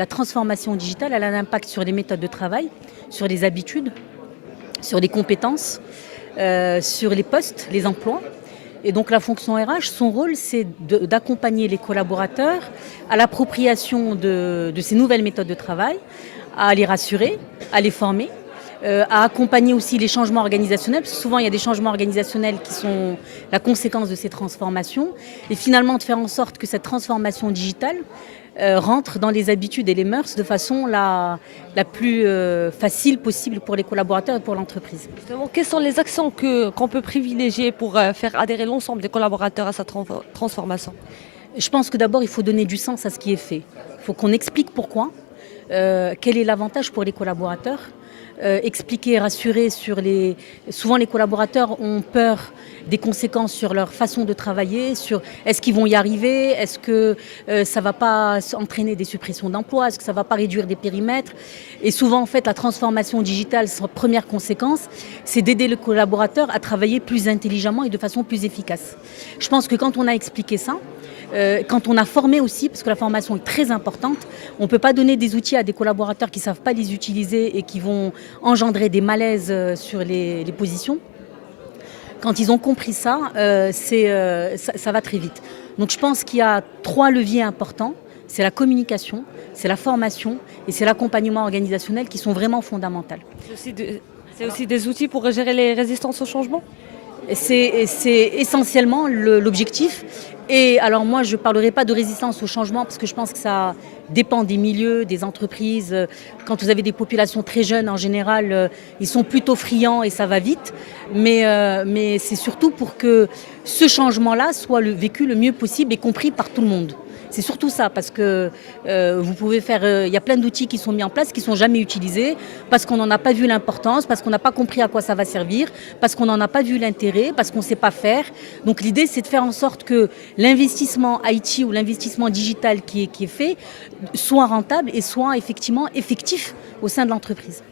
la transformation digitale, elle a un impact sur les méthodes de travail, sur les habitudes, sur les compétences, sur les postes, les emplois. Et donc la fonction RH, son rôle, c'est d'accompagner les collaborateurs à l'appropriation de ces nouvelles méthodes de travail, à les rassurer, à les former, à accompagner aussi les changements organisationnels, parce que souvent il y a des changements organisationnels qui sont la conséquence de ces transformations, et finalement de faire en sorte que cette transformation digitale rentre dans les habitudes et les mœurs de façon la plus facile possible pour les collaborateurs et pour l'entreprise. Justement, quelles sont les actions qu'on peut privilégier pour faire adhérer l'ensemble des collaborateurs à cette transformation? Je pense que d'abord il faut donner du sens à ce qui est fait. Il faut qu'on explique pourquoi, quel est l'avantage pour les collaborateurs. Expliquer, rassurer sur les... Souvent les collaborateurs ont peur des conséquences sur leur façon de travailler, sur est-ce qu'ils vont y arriver, est-ce que ça ne va pas entraîner des suppressions d'emplois, est-ce que ça ne va pas réduire des périmètres. Et souvent en fait la transformation digitale, sa première conséquence, c'est d'aider le collaborateur à travailler plus intelligemment et de façon plus efficace. Je pense que quand on a expliqué ça, quand on a formé aussi, parce que la formation est très importante, on ne peut pas donner des outils à des collaborateurs qui ne savent pas les utiliser et qui vont engendrer des malaises sur les positions. Quand ils ont compris ça, ça va très vite. Donc je pense qu'il y a 3 leviers importants. C'est la communication, c'est la formation et c'est l'accompagnement organisationnel qui sont vraiment fondamentaux. C'est aussi des outils pour gérer les résistances au changement? C'est essentiellement l'objectif. Et alors moi, je ne parlerai pas de résistance au changement parce que je pense que ça dépend des milieux, des entreprises. Quand vous avez des populations très jeunes, en général, ils sont plutôt friands et ça va vite. Mais c'est surtout pour que ce changement-là soit vécu le mieux possible et compris par tout le monde. C'est surtout ça, parce que vous pouvez faire... Il y a plein d'outils qui sont mis en place, qui ne sont jamais utilisés, parce qu'on n'en a pas vu l'importance, parce qu'on n'a pas compris à quoi ça va servir, parce qu'on n'en a pas vu l'intérêt, parce qu'on ne sait pas faire. Donc l'idée, c'est de faire en sorte que l'investissement IT ou l'investissement digital qui est fait soit rentable et soit effectivement effectif au sein de l'entreprise.